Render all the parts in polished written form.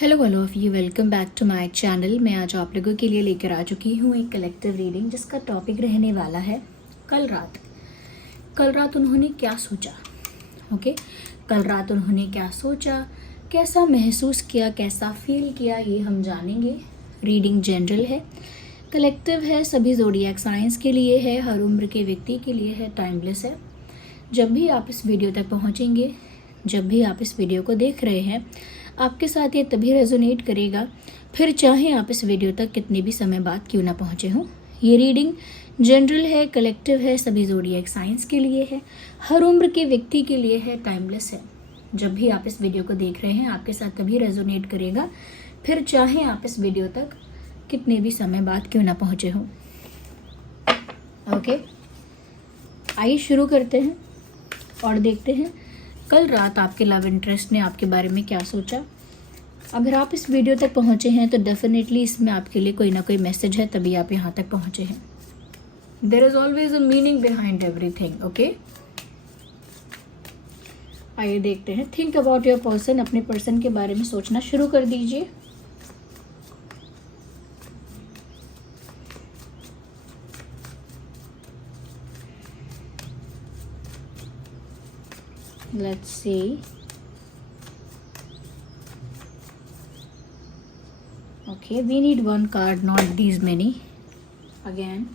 Hello all of you, welcome back to my channel. मैं आज आप लोगों के लिए लेकर आ चुकी हूँ एक कलेक्टिव रीडिंग जिसका टॉपिक रहने वाला है कल रात उन्होंने क्या सोचा। ओके, कल रात उन्होंने क्या सोचा, कैसा महसूस किया, कैसा फील किया, ये हम जानेंगे। रीडिंग जनरल है, कलेक्टिव है, सभी ज़ोडिएक साइंस के लिए है, हर उम्र के व्यक्ति के लिए है, टाइमलेस है। जब भी आप इस वीडियो तक पहुँचेंगे, जब भी आप इस वीडियो को देख रहे हैं, आपके साथ ये तभी रेजोनेट करेगा, फिर चाहे आप इस वीडियो तक कितने भी समय बाद क्यों ना पहुँचे हों। ये रीडिंग जनरल है, कलेक्टिव है, सभी ज़ोडिएक साइंस के लिए है, हर उम्र के व्यक्ति के लिए है, टाइमलेस है। जब भी आप इस वीडियो को देख रहे हैं, आपके साथ तभी रेजोनेट करेगा, फिर चाहे आप इस वीडियो तक कितने भी समय बाद क्यों ना पहुँचे हों। ओके, आइए शुरू करते हैं और देखते हैं कल रात आपके लव इंटरेस्ट ने आपके बारे में क्या सोचा। अगर आप इस वीडियो तक पहुंचे हैं तो डेफिनेटली इसमें आपके लिए कोई ना कोई मैसेज है, तभी आप यहाँ तक पहुंचे हैं। There is always a meaning behind everything. Okay, आइए देखते हैं। थिंक अबाउट योर पर्सन, अपने पर्सन के बारे में सोचना शुरू कर दीजिए। Let's see. Okay, we need one card, not these many. Again,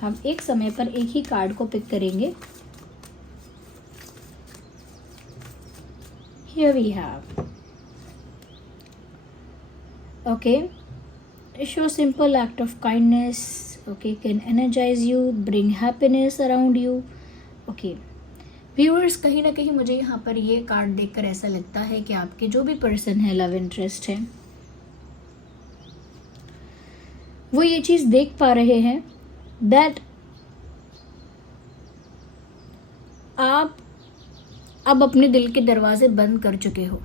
हम एक समय पर एक ही कार्ड को पिक करेंगे। Here we have. Okay, show simple act of kindness. Okay, can energize you, bring happiness around you. Okay. Viewers, कहीं ना कहीं मुझे यहाँ पर ये कार्ड देखकर ऐसा लगता है कि आपके जो भी पर्सन है, लव इंटरेस्ट है, वो ये चीज़ देख पा रहे हैं दैट आप अब अपने दिल के दरवाजे बंद कर चुके हो।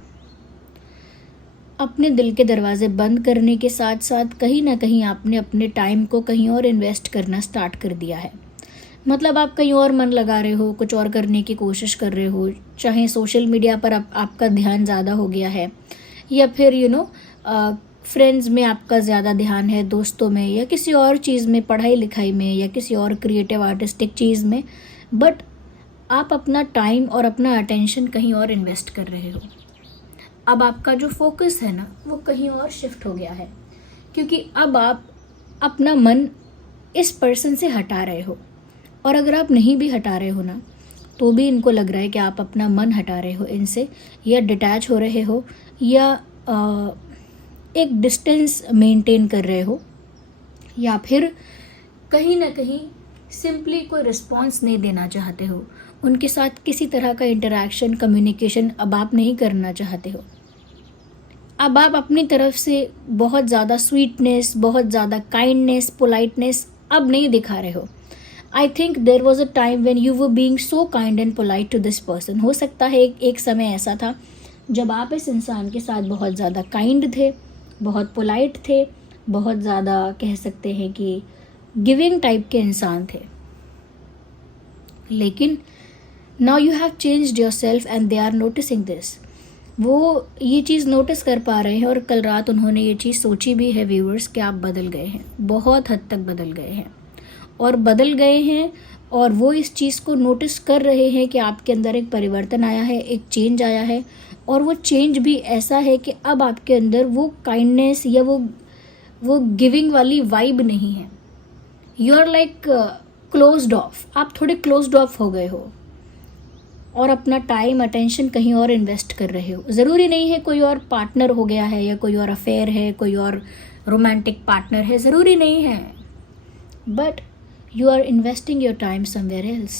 अपने दिल के दरवाजे बंद करने के साथ साथ कहीं ना कहीं आपने अपने टाइम को कहीं और इन्वेस्ट करना स्टार्ट कर दिया है। मतलब आप कहीं और मन लगा रहे हो, कुछ और करने की कोशिश कर रहे हो, चाहे सोशल मीडिया पर आपका ध्यान ज़्यादा हो गया है, या फिर फ्रेंड्स में आपका ज़्यादा ध्यान है, दोस्तों में, या किसी और चीज़ में, पढ़ाई लिखाई में, या किसी और क्रिएटिव आर्टिस्टिक चीज़ में, बट आप अपना टाइम और अपना अटेंशन कहीं और इन्वेस्ट कर रहे हो। अब आपका जो फोकस है ना, वो कहीं और शिफ्ट हो गया है, क्योंकि अब आप अपना मन इस पर्सन से हटा रहे हो। और अगर आप नहीं भी हटा रहे हो ना, तो भी इनको लग रहा है कि आप अपना मन हटा रहे हो इनसे, या डिटैच हो रहे हो, या एक डिस्टेंस मेंटेन कर रहे हो, या फिर कहीं ना कहीं सिंपली कोई रिस्पॉन्स नहीं देना चाहते हो। उनके साथ किसी तरह का इंटरेक्शन, कम्युनिकेशन अब आप नहीं करना चाहते हो। अब आप अपनी तरफ से बहुत ज़्यादा स्वीटनेस, बहुत ज़्यादा काइंडनेस, पोलाइटनेस अब नहीं दिखा रहे हो। I think there was a time when you were being so kind and polite to this person. हो सकता है एक समय ऐसा था जब आप इस इंसान के साथ बहुत ज़्यादा काइंड थे, बहुत पोलाइट थे, बहुत ज़्यादा कह सकते हैं कि गिविंग टाइप के इंसान थे। लेकिन now you have changed yourself and they are noticing this. वो ये चीज़ नोटिस कर पा रहे हैं, और कल रात उन्होंने ये चीज़ सोची भी है व्यूअर्स कि आप बदल गए हैं, बहुत हद तक बदल गए हैं, और बदल गए हैं। और वो इस चीज़ को नोटिस कर रहे हैं कि आपके अंदर एक परिवर्तन आया है, एक चेंज आया है, और वो चेंज भी ऐसा है कि अब आपके अंदर वो काइंडनेस या वो गिविंग वाली वाइब नहीं है। You are like closed off, आप थोड़े क्लोज्ड ऑफ हो गए हो, और अपना टाइम, अटेंशन कहीं और इन्वेस्ट कर रहे हो। ज़रूरी नहीं है कोई और पार्टनर हो गया है, या कोई और अफेयर है, कोई और रोमांटिक पार्टनर है, ज़रूरी नहीं है, but you are investing your time somewhere else.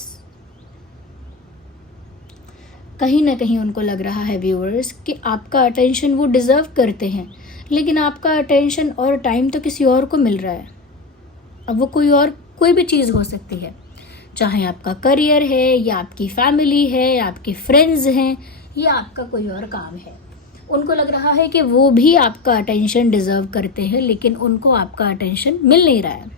कहीं ना कहीं उनको लग रहा है व्यूअर्स कि आपका अटेंशन वो डिज़र्व करते हैं, लेकिन आपका अटेंशन और टाइम तो किसी और को मिल रहा है। अब वो कोई भी चीज़ हो सकती है, चाहे आपका करियर है, या आपकी फैमिली है, या आपके फ्रेंड्स हैं, या आपका कोई और काम है। उनको लग रहा है कि वो भी आपका अटेंशन डिज़र्व करते हैं, लेकिन उनको आपका अटेंशन मिल नहीं रहा है।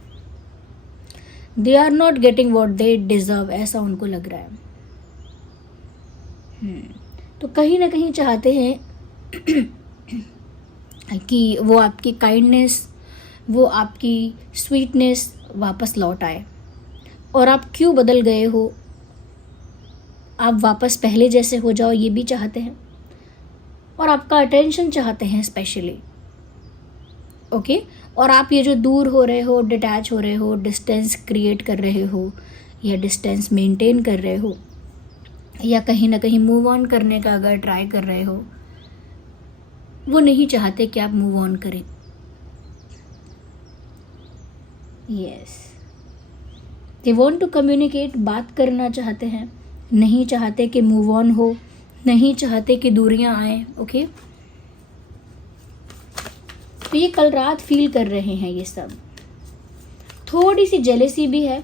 They are not getting what they deserve, ऐसा उनको लग रहा है। तो कहीं ना कहीं चाहते हैं कि वो आपकी काइंडनेस, वो आपकी स्वीटनेस वापस लौट आए। और आप क्यों बदल गए हो, आप वापस पहले जैसे हो जाओ, ये भी चाहते हैं। और आपका अटेंशन चाहते हैं स्पेशली, ओके। और आप ये जो दूर हो रहे हो, डिटैच हो रहे हो, डिस्टेंस क्रिएट कर रहे हो या डिस्टेंस मेंटेन कर रहे हो, या कहीं ना कहीं मूव ऑन करने का अगर ट्राई कर रहे हो, वो नहीं चाहते कि आप मूव ऑन करें। Yes, they want to communicate, बात करना चाहते हैं, नहीं चाहते कि मूव ऑन हो, नहीं चाहते कि दूरियां आए, ओके। तो ये कल रात फील कर रहे हैं ये सब। थोड़ी सी जेलेसी भी है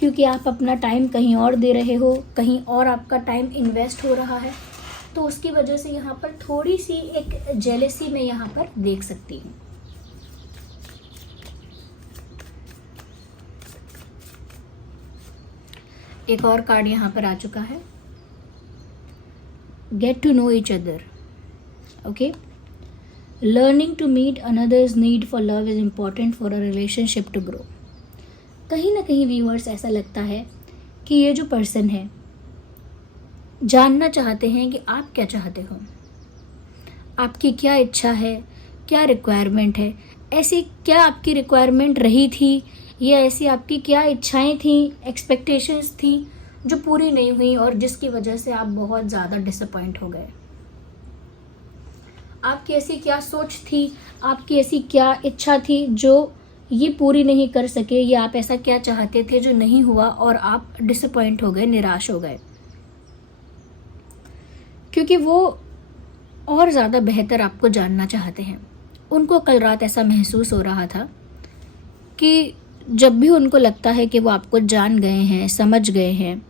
क्योंकि आप अपना टाइम कहीं और दे रहे हो, कहीं और आपका टाइम इन्वेस्ट हो रहा है, तो उसकी वजह से यहाँ पर थोड़ी सी एक जेलेसी मैं यहाँ पर देख सकती हूँ। एक और कार्ड यहाँ पर आ चुका है, get to know each other, okay. Learning to meet another's need for love is important for a relationship to grow. कहीं ना कहीं व्यूअर्स ऐसा लगता है कि ये जो पर्सन है जानना चाहते हैं कि आप क्या चाहते हो, आपकी क्या इच्छा है, क्या रिक्वायरमेंट है, ऐसी क्या आपकी रिक्वायरमेंट रही थी, या ऐसी आपकी क्या इच्छाएं थी, एक्सपेक्टेशंस थी जो पूरी नहीं हुई और जिसकी वजह से आप बहुत ज़्यादा डिसअपॉइंट हो गए। आपकी ऐसी क्या सोच थी, आपकी ऐसी क्या इच्छा थी जो ये पूरी नहीं कर सके, या आप ऐसा क्या चाहते थे जो नहीं हुआ और आप डिसअपॉइंट हो गए, निराश हो गए। क्योंकि वो और ज़्यादा बेहतर आपको जानना चाहते हैं। उनको कल रात ऐसा महसूस हो रहा था कि जब भी उनको लगता है कि वो आपको जान गए हैं, समझ गए हैं,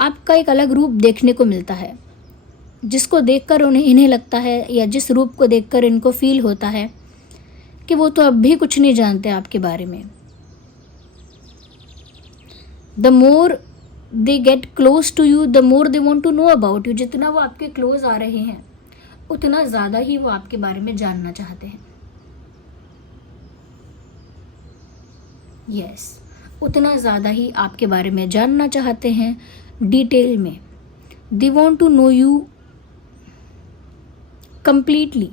आपका एक अलग रूप देखने को मिलता है, जिसको देखकर इन्हें लगता है, या जिस रूप को देखकर इनको फील होता है कि वो तो अब भी कुछ नहीं जानते आपके बारे में। The more they get close to you, the more they want to know about you. जितना वो आपके क्लोज आ रहे हैं उतना ज़्यादा ही वो आपके बारे में जानना चाहते हैं। यस, उतना ज़्यादा ही आपके बारे में जानना चाहते हैं डिटेल में। They want to know you completely.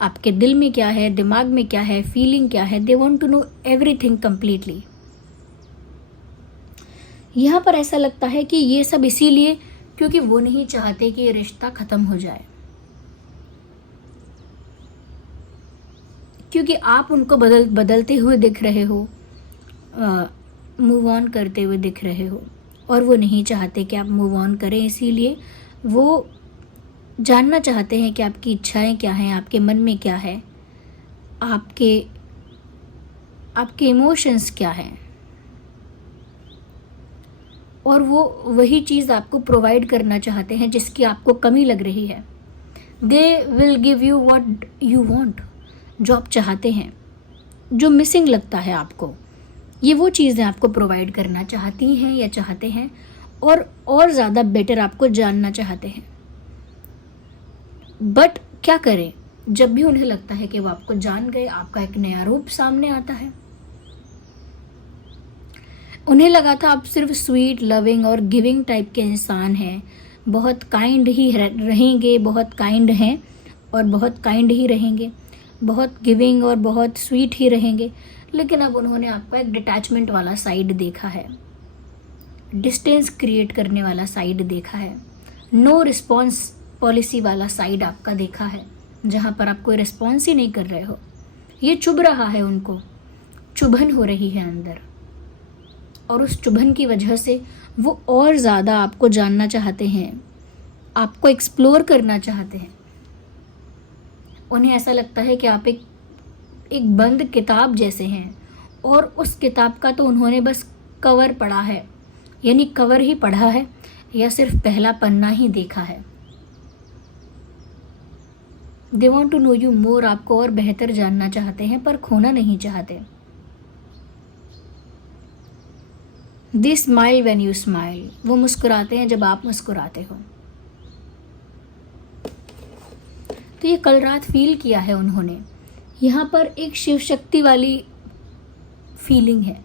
आपके दिल में क्या है, दिमाग में क्या है, फीलिंग क्या है, they want to know everything completely. यहाँ पर ऐसा लगता है कि ये सब इसीलिए क्योंकि वो नहीं चाहते कि ये रिश्ता ख़त्म हो जाए, क्योंकि आप उनको बदलते हुए दिख रहे हो, मूव ऑन करते हुए दिख रहे हो, और वो नहीं चाहते कि आप मूव ऑन करें। इसीलिए वो जानना चाहते हैं कि आपकी इच्छाएं क्या हैं, आपके मन में क्या है, आपके इमोशंस क्या हैं, और वो वही चीज़ आपको प्रोवाइड करना चाहते हैं जिसकी आपको कमी लग रही है। They will give you what you want, जो आप चाहते हैं, जो मिसिंग लगता है आपको, ये वो चीज़ें आपको प्रोवाइड करना चाहती हैं या चाहते हैं, और ज़्यादा बेटर आपको जानना चाहते हैं। बट क्या करें, जब भी उन्हें लगता है कि वो आपको जान गए, आपका एक नया रूप सामने आता है। उन्हें लगा था आप सिर्फ स्वीट, लविंग और गिविंग टाइप के इंसान हैं, बहुत काइंड ही रहेंगे, बहुत काइंड हैं और बहुत काइंड ही रहेंगे, बहुत गिविंग और बहुत स्वीट ही रहेंगे। लेकिन अब उन्होंने आपका एक डिटैचमेंट वाला साइड देखा है, डिस्टेंस क्रिएट करने वाला साइड देखा है, नो रिस्पॉन्स पॉलिसी वाला साइड आपका देखा है, जहाँ पर आप कोई रिस्पॉन्स ही नहीं कर रहे हो। ये चुभ रहा है उनको, चुभन हो रही है अंदर, और उस चुभन की वजह से वो और ज़्यादा आपको जानना चाहते हैं, आपको एक्सप्लोर करना चाहते हैं। उन्हें ऐसा लगता है कि आप एक बंद किताब जैसे हैं, और उस किताब का तो उन्होंने बस कवर पढ़ा है, यानी कवर ही पढ़ा है, या सिर्फ पहला पन्ना ही देखा है। They want to know you more, आपको और बेहतर जानना चाहते हैं पर खोना नहीं चाहते। दे स्माइल व्हेन यू स्माइल, वो मुस्कुराते हैं जब आप मुस्कुराते हो। तो ये कल रात फील किया है उन्होंने। यहाँ पर एक शिव शक्ति वाली फीलिंग है।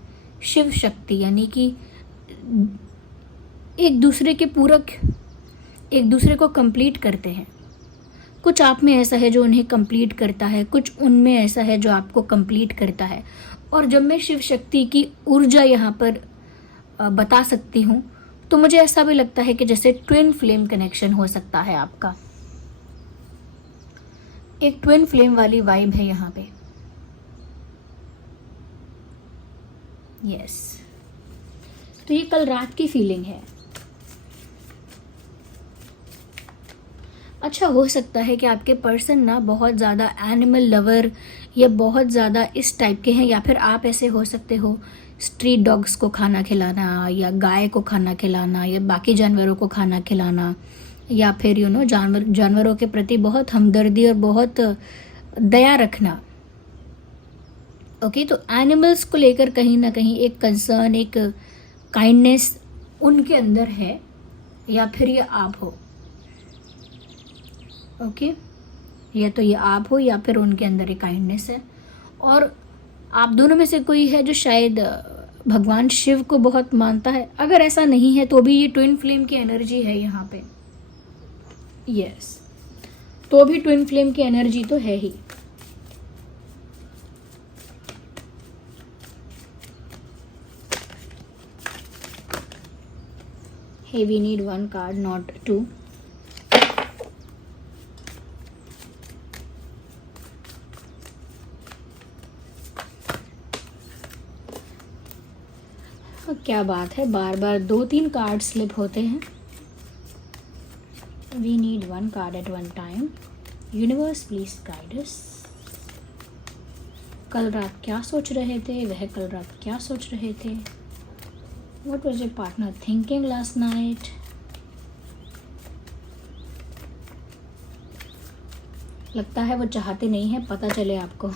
शिव शक्ति यानी कि एक दूसरे के पूरक, एक दूसरे को कंप्लीट करते हैं। कुछ आप में ऐसा है जो उन्हें कंप्लीट करता है, कुछ उनमें ऐसा है जो आपको कंप्लीट करता है। और जब मैं शिव शक्ति की ऊर्जा यहाँ पर बता सकती हूँ तो मुझे ऐसा भी लगता है कि जैसे ट्विन फ्लेम कनेक्शन हो सकता है आपका। एक ट्विन फ्लेम वाली वाइब है यहाँ पे। यस, तो ये कल रात की फीलिंग है। अच्छा, हो सकता है कि आपके पर्सन ना बहुत ज़्यादा एनिमल लवर या बहुत ज़्यादा इस टाइप के हैं, या फिर आप ऐसे हो सकते हो स्ट्रीट डॉग्स को खाना खिलाना या गाय को खाना खिलाना या बाकी जानवरों को खाना खिलाना, या फिर जानवरों के प्रति बहुत हमदर्दी और बहुत दया रखना। ओके, तो एनिमल्स को लेकर कहीं ना कहीं एक कंसर्न, एक काइंडनेस उनके अंदर है, या फिर ये आप हो। ओके, या तो ये आप हो या फिर उनके अंदर एक काइंडनेस है। और आप दोनों में से कोई है जो शायद भगवान शिव को बहुत मानता है। अगर ऐसा नहीं है तो भी ये ट्विन फ्लेम की एनर्जी है यहाँ पे। यस, तो भी ट्विन फ्लेम की एनर्जी तो है ही। Hey, we need one card, not two. क्या बात है, बार बार 2-3 कार्ड स्लिप होते हैं। We need one card at one time. Universe please guide us. कल रात क्या सोच रहे थे, वह कल रात क्या सोच रहे थे। What was your partner thinking last night? लगता है वो चाहते नहीं है पता चले आपको।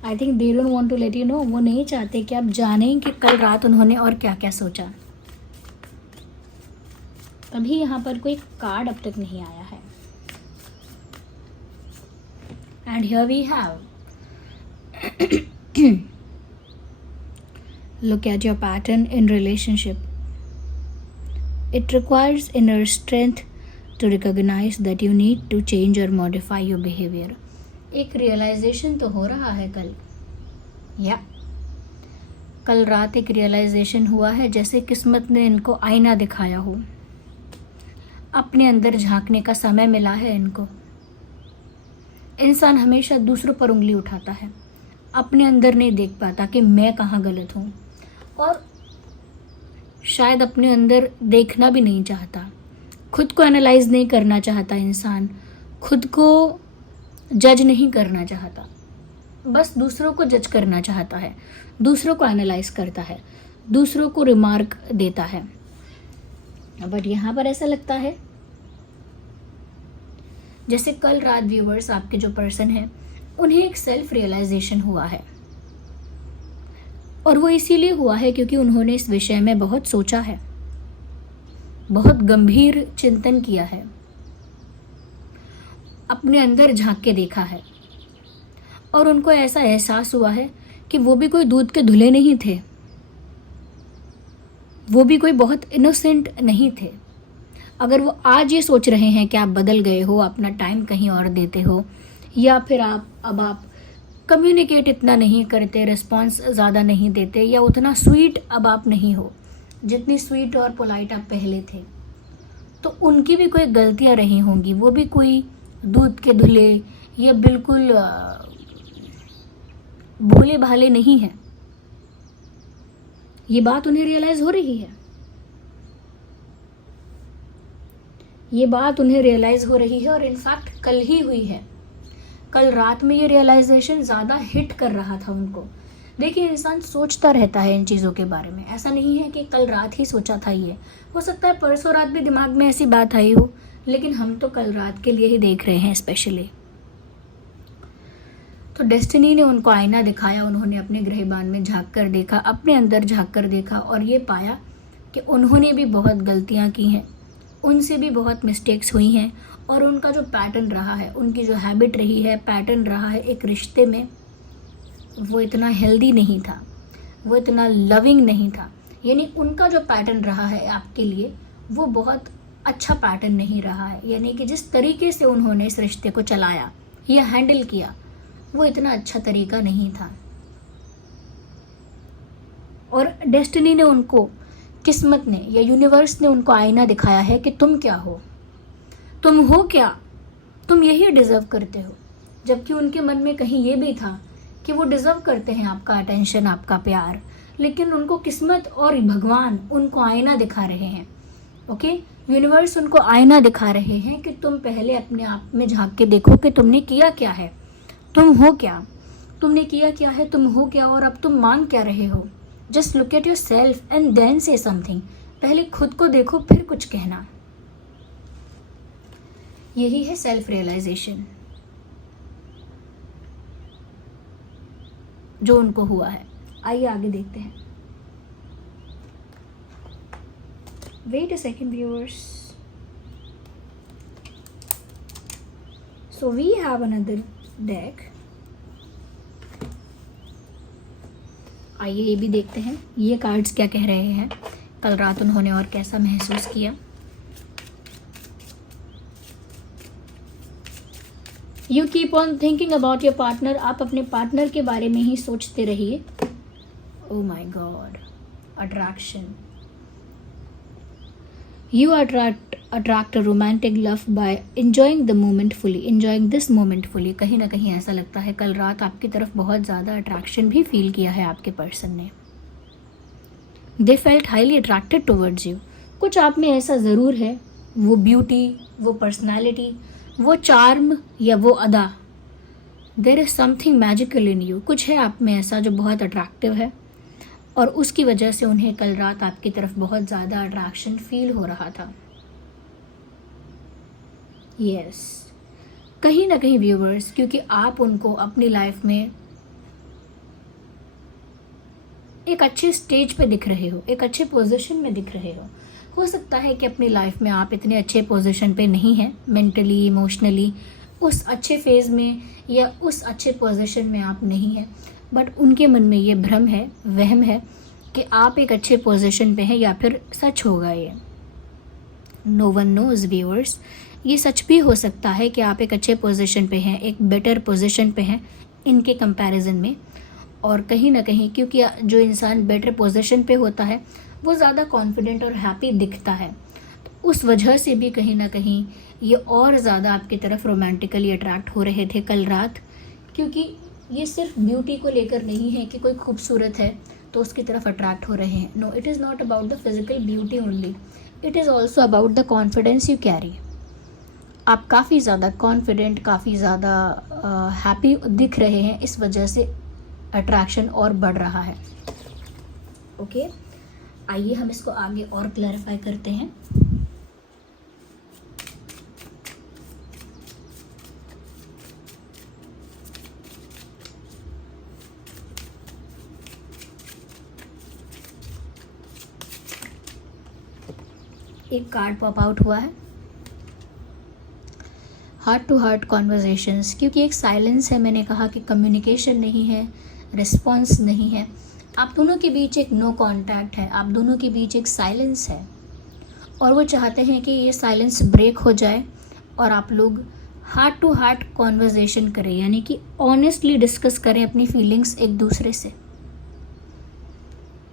I think they don't want to let you know. वो नहीं चाहते कि आप जानें कि कल रात उन्होंने और क्या क्या सोचा। तभी यहाँ पर कोई कार्ड अब तक नहीं आया है। And here we have look at your pattern in relationship. It requires inner strength to recognize that you need to change or modify your behavior. एक realization तो हो रहा है कल, या कल रात एक realization हुआ है, जैसे किस्मत ने इनको आईना दिखाया हो। अपने अंदर झांकने का समय मिला है इनको। इंसान हमेशा दूसरों पर उंगली उठाता है, अपने अंदर नहीं देख पाता कि मैं कहाँ गलत हूँ, और शायद अपने अंदर देखना भी नहीं चाहता। खुद को एनालाइज नहीं करना चाहता इंसान, खुद को जज नहीं करना चाहता, बस दूसरों को जज करना चाहता है, दूसरों को एनालाइज करता है, दूसरों को रिमार्क देता है। बट यहाँ पर ऐसा लगता है जैसे कल रात व्यूअर्स, आपके जो पर्सन है, उन्हें एक सेल्फ रियलाइजेशन हुआ है। और वो इसीलिए हुआ है क्योंकि उन्होंने इस विषय में बहुत सोचा है, बहुत गंभीर चिंतन किया है, अपने अंदर झांक के देखा है, और उनको ऐसा एहसास हुआ है कि वो भी कोई दूध के धुले नहीं थे, वो भी कोई बहुत इनोसेंट नहीं थे। अगर वो आज ये सोच रहे हैं कि आप बदल गए हो, अपना टाइम कहीं और देते हो, या फिर आप कम्युनिकेट इतना नहीं करते, रिस्पॉन्स ज़्यादा नहीं देते, या उतना स्वीट अब आप नहीं हो जितनी स्वीट और पोलाइट आप पहले थे, तो उनकी भी कोई गलतियां रही होंगी। वो भी कोई दूध के धुले या बिल्कुल भोले भाले नहीं है। ये बात उन्हें रियलाइज हो रही है, ये बात उन्हें रियलाइज हो रही है, और इनफैक्ट कल ही हुई है। कल रात में ये रियलाइजेशन ज़्यादा हिट कर रहा था उनको। देखिए, इंसान सोचता रहता है इन चीज़ों के बारे में, ऐसा नहीं है कि कल रात ही सोचा था। ये हो सकता है परसों रात भी दिमाग में ऐसी बात आई हो, लेकिन हम तो कल रात के लिए ही देख रहे हैं स्पेशली। तो डेस्टिनी ने उनको आईना दिखाया, उन्होंने अपने गृहबान में झांक कर देखा, अपने अंदर झांक कर देखा, और ये पाया कि उन्होंने भी बहुत गलतियाँ की हैं, उनसे भी बहुत मिस्टेक्स हुई हैं, और उनका जो पैटर्न रहा है, उनकी जो हैबिट रही है, पैटर्न रहा है एक रिश्ते में, वो इतना हेल्दी नहीं था, वो इतना लविंग नहीं था। यानी उनका जो पैटर्न रहा है आपके लिए वो बहुत अच्छा पैटर्न नहीं रहा है। यानी कि जिस तरीके से उन्होंने इस रिश्ते को चलाया या हैंडल किया वो इतना अच्छा तरीका नहीं था। और डेस्टिनी ने उनको, किस्मत ने या यूनिवर्स ने उनको आईना दिखाया है कि तुम क्या हो, तुम हो क्या, तुम यही डिज़र्व करते हो। जबकि उनके मन में कहीं ये भी था कि वो डिज़र्व करते हैं आपका अटेंशन, आपका प्यार, लेकिन उनको किस्मत और भगवान उनको आईना दिखा रहे हैं। ओके, यूनिवर्स उनको आईना दिखा रहे हैं कि तुम पहले अपने आप में झांक के देखो कि तुमने किया क्या है, तुम हो क्या, तुमने किया क्या है, तुम हो क्या, और अब तुम मांग क्या रहे हो। Just look at yourself and then say something. पहले खुद को देखो फिर कुछ कहना। यही है सेल्फ रियलाइजेशन जो उनको हुआ है। आइए आगे देखते हैं। Wait a second viewers. So we have another deck. आइए ये भी देखते हैं ये कार्ड्स क्या कह रहे हैं, कल रात उन्होंने और कैसा महसूस किया। You keep on thinking about your partner. आप अपने पार्टनर के बारे में ही सोचते रहिए। Oh my god, attraction. You attract a romantic love by enjoying the moment fully, enjoying this moment fully. कहीं ना कहीं ऐसा लगता है कल रात आपकी तरफ बहुत ज़्यादा अट्रैक्शन भी फील किया है आपके पर्सन ने। दे felt highly attracted towards you. कुछ आप में ऐसा ज़रूर है, वो ब्यूटी, वो पर्सनैलिटी, वो चार्म या वो अदा। There is something magical in you. कुछ है आप में ऐसा जो बहुत अट्रैक्टिव है और उसकी वजह से उन्हें कल रात आपकी तरफ बहुत ज़्यादा अट्रैक्शन फील हो रहा था। यस, कहीं ना कहीं व्यूवर्स, क्योंकि आप उनको अपनी लाइफ में एक अच्छे स्टेज पे दिख रहे हो, एक अच्छे पोजीशन में दिख रहे हो सकता है कि अपनी लाइफ में आप इतने अच्छे पोजीशन पे नहीं हैं, मेंटली, इमोशनली उस अच्छे फेज़ में या उस अच्छे पोजीशन में आप नहीं हैं, बट उनके मन में ये भ्रम है, वहम है कि आप एक अच्छे पोजीशन पे हैं, या फिर सच होगा ये। नो वन नोज व्यूअर्स, ये सच भी हो सकता है कि आप एक अच्छे पोजीशन पे हैं, एक बेटर पोजीशन पे हैं इनके कंपैरिजन में। और कहीं ना कहीं क्योंकि जो इंसान बेटर पोजीशन पे होता है वो ज़्यादा कॉन्फिडेंट और हैप्पी दिखता है, तो उस वजह से भी कहीं ना कहीं ये और ज़्यादा आपकी तरफ रोमांटिकली अट्रैक्ट हो रहे थे कल रात। क्योंकि ये सिर्फ ब्यूटी को लेकर नहीं है कि कोई खूबसूरत है तो उसकी तरफ अट्रैक्ट हो रहे हैं। No, it is not about the physical beauty only, it is also about the confidence you carry. आप काफ़ी ज़्यादा कॉन्फिडेंट, काफ़ी ज़्यादा हैप्पी दिख रहे हैं, इस वजह से अट्रैक्शन और बढ़ रहा है। ओके, आइए हम इसको आगे और क्लैरिफाई करते हैं। एक कार्ड पॉप आउट हुआ है, हार्ट टू हार्ट कॉन्वर्जेशंस। क्योंकि एक साइलेंस है, मैंने कहा कि कम्युनिकेशन नहीं है, रिस्पॉन्स नहीं है, आप दोनों के बीच एक नो कॉन्टैक्ट है, आप दोनों के बीच एक साइलेंस है, और वो चाहते हैं कि ये साइलेंस ब्रेक हो जाए और आप लोग हार्ट टू हार्ट कॉन्वर्जेशन करें, यानी कि ऑनेस्टली डिस्कस करें अपनी फीलिंग्स एक दूसरे से।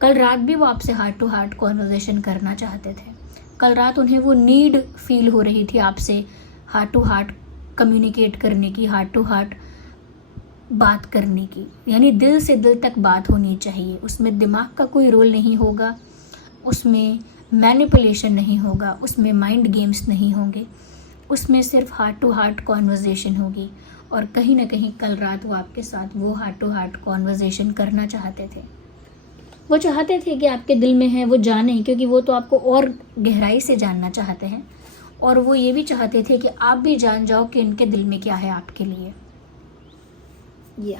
कल रात भी वो आपसे हार्ट टू हार्ट कॉन्वर्जेशन करना चाहते थे। कल रात उन्हें वो नीड फील हो रही थी आपसे हार्ट टू हार्ट कम्युनिकेट करने की, हार्ट टू हार्ट बात करने की, यानी दिल से दिल तक बात होनी चाहिए। उसमें दिमाग का कोई रोल नहीं होगा, उसमें मैनिपुलेशन नहीं होगा, उसमें माइंड गेम्स नहीं होंगे, उसमें सिर्फ हार्ट टू हार्ट कॉन्वर्जेशन होगी। और कहीं ना कहीं कल रात वो आपके साथ वो हार्ट टू हार्ट कॉन्वर्जेशन करना चाहते थे। वो चाहते थे कि आपके दिल में है वो जाने, क्योंकि वो तो आपको और गहराई से जानना चाहते हैं, और वो ये भी चाहते थे कि आप भी जान जाओ कि इनके दिल में क्या है आपके लिए। या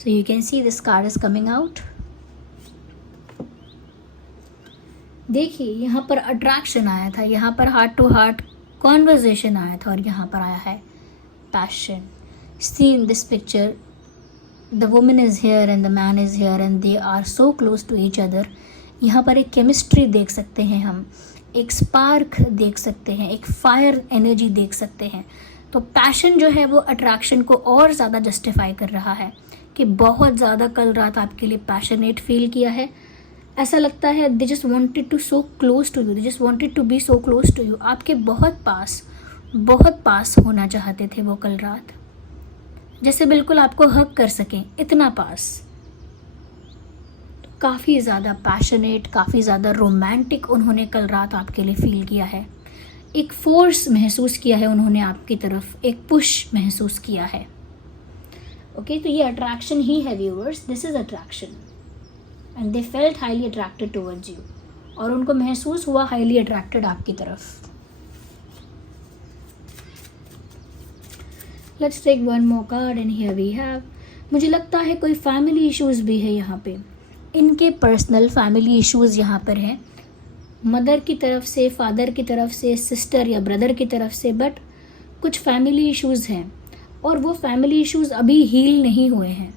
So you can see this card is coming out. देखिए यहाँ पर अट्रैक्शन आया था, यहाँ पर हार्ट टू हार्ट कॉन्वर्जेशन आया था, और यहाँ पर आया है passion. See in this picture the woman is here and the man is here and they are so close to each other. यहाँ पर एक केमिस्ट्री देख सकते हैं हम, एक स्पार्क देख सकते हैं, एक फायर एनर्जी देख सकते हैं. तो पैशन जो है वो अट्रैक्शन को और ज़्यादा जस्टिफाई कर रहा है कि बहुत ज़्यादा कल रात आपके लिए पैशनेट फील किया है. ऐसा लगता है they just wanted to so close to you, they just wanted to be so close to you. आपके बहुत पास होना चाहते थे वो कल रात, जैसे बिल्कुल आपको हक कर सकें, इतना पास. तो काफ़ी ज़्यादा पैशनेट, काफ़ी ज़्यादा रोमांटिक उन्होंने कल रात आपके लिए फील किया है. एक फोर्स महसूस किया है उन्होंने आपकी तरफ, एक पुश महसूस किया है. ओके, तो ये अट्रैक्शन ही है viewers, this is attraction. And they felt highly attracted towards you, और उनको महसूस हुआ हाईली अट्रैक्टेड आपकी तरफ. Let's take one more card and here we have, मुझे लगता है कोई फैमिली इश्यूज़ भी है यहाँ पे. इनके पर्सनल फैमिली इश्यूज़ यहाँ पर हैं, मदर की तरफ से, फादर की तरफ से, सिस्टर या ब्रदर की तरफ से, बट कुछ फैमिली इश्यूज़ हैं और वो फैमिली इश्यूज़ अभी हील नहीं हुए हैं.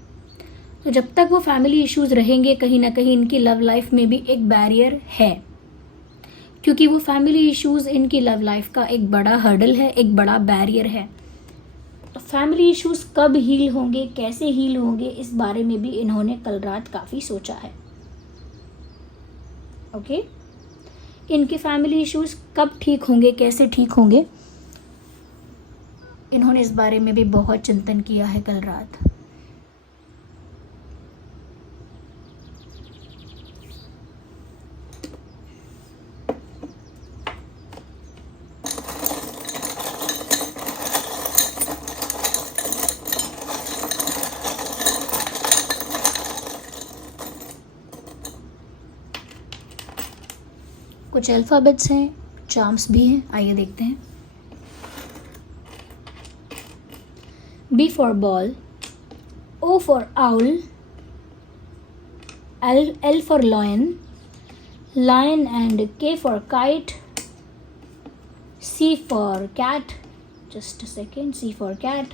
तो जब तक वो फैमिली इश्यूज़ रहेंगे, कहीं ना कहीं इनकी लव लाइफ में भी एक बैरियर है, क्योंकि वो फैमिली इश्यूज़ इनकी लव लाइफ का एक बड़ा हर्डल है, एक बड़ा बैरियर है. तो फैमिली इश्यूज़ कब हील होंगे, कैसे हील होंगे, इस बारे में भी इन्होंने कल रात काफ़ी सोचा है. ओके, इनके फैमिली इश्यूज़ कब ठीक होंगे, कैसे ठीक होंगे, इन्होंने इस बारे में भी बहुत चिंतन किया है कल रात. कुछ अल्फ़ाबेट्स हैं, चार्म्स भी हैं, आइए देखते हैं. B for ball, O for owl, L for lion and K for kite, C for cat, just a second, C for cat,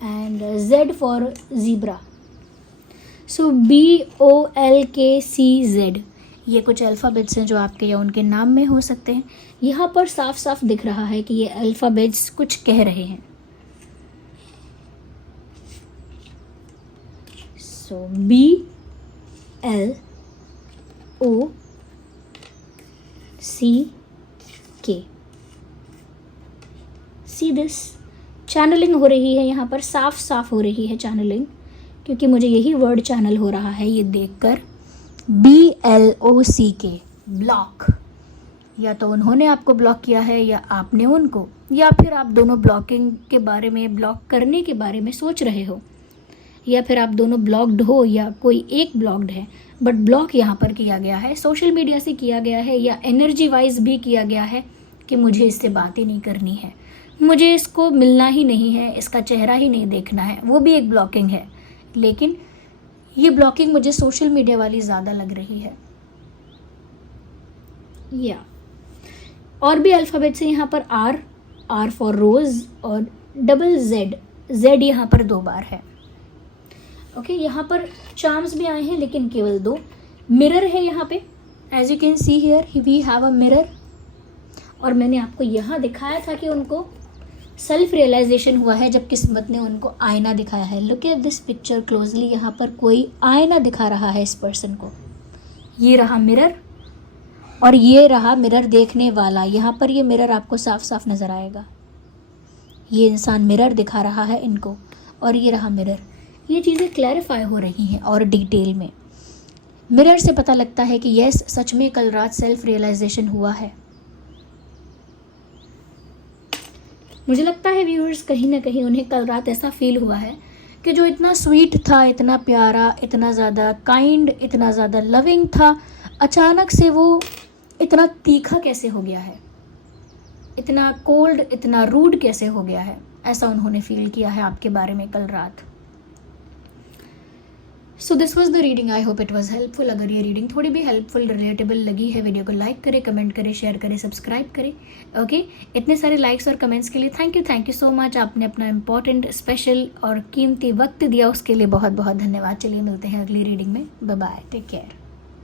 and Z for zebra. So B O L K C Z, ये कुछ alphabets हैं जो आपके या उनके नाम में हो सकते हैं. यहाँ पर साफ साफ दिख रहा है कि ये अल्फ़ाबेट्स कुछ कह रहे हैं. So B L O C K, see this, channelling हो रही है यहाँ पर, साफ साफ हो रही है चैनलिंग, क्योंकि मुझे यही वर्ड चैनल हो रहा है ये देखकर. BLOCK, block. या तो उन्होंने आपको ब्लॉक किया है या आपने उनको, या फिर आप दोनों ब्लॉकिंग के बारे में, ब्लॉक करने के बारे में सोच रहे हो, या फिर आप दोनों ब्लॉक्ड हो या कोई एक ब्लॉक्ड है. बट ब्लॉक यहाँ पर किया गया है, सोशल मीडिया से किया गया है या एनर्जी वाइज भी किया गया है कि मुझे इससे बात ही नहीं करनी है, मुझे इसको मिलना ही नहीं है, इसका चेहरा ही नहीं देखना है. वो भी एक ब्लॉकिंग है, लेकिन ये ब्लॉकिंग मुझे सोशल मीडिया वाली ज़्यादा लग रही है. या और भी अल्फ़ाबेट्स हैं यहाँ पर, R फॉर रोज़ और Z यहाँ पर 2 बार है. ओके, यहाँ पर चार्म्स भी आए हैं लेकिन केवल 2. मिरर है यहाँ पे, as you can see here we have a mirror. और मैंने आपको यहाँ दिखाया था कि उनको सेल्फ रियलाइजेशन हुआ है जब किस्मत ने उनको आईना दिखाया है. Look at this picture closely, यहाँ पर कोई आईना दिखा रहा है इस पर्सन को. ये रहा मिरर और ये रहा मिरर देखने वाला. यहाँ पर ये मिरर आपको साफ साफ नज़र आएगा. ये इंसान मिरर दिखा रहा है इनको और ये रहा मिरर. ये चीज़ें क्लैरिफाई हो रही हैं और डिटेल में. मिरर से पता लगता है कि यस, सच में कल रात सेल्फ रियलाइजेशन हुआ है. मुझे लगता है व्यूअर्स, कहीं ना कहीं उन्हें कल रात ऐसा फील हुआ है कि जो इतना स्वीट था, इतना प्यारा, इतना ज़्यादा काइंड, इतना ज़्यादा लविंग था, अचानक से वो इतना तीखा कैसे हो गया है, इतना कोल्ड, इतना रूड कैसे हो गया है. ऐसा उन्होंने फील किया है आपके बारे में कल रात. So this was the reading, I hope it was helpful. अगर ये रीडिंग थोड़ी भी हेल्पफुल रिलेटेबल लगी है, वीडियो को लाइक करें, कमेंट करें, शेयर करें, सब्सक्राइब करें। ओके, इतने सारे लाइक्स और कमेंट्स के लिए थैंक यू सो मच। आपने अपना इंपॉर्टेंट, स्पेशल और कीमती वक्त दिया, उसके लिए बहुत बहुत धन्यवाद। चलिए मिलते हैं अगली रीडिंग में। Bye bye, take care.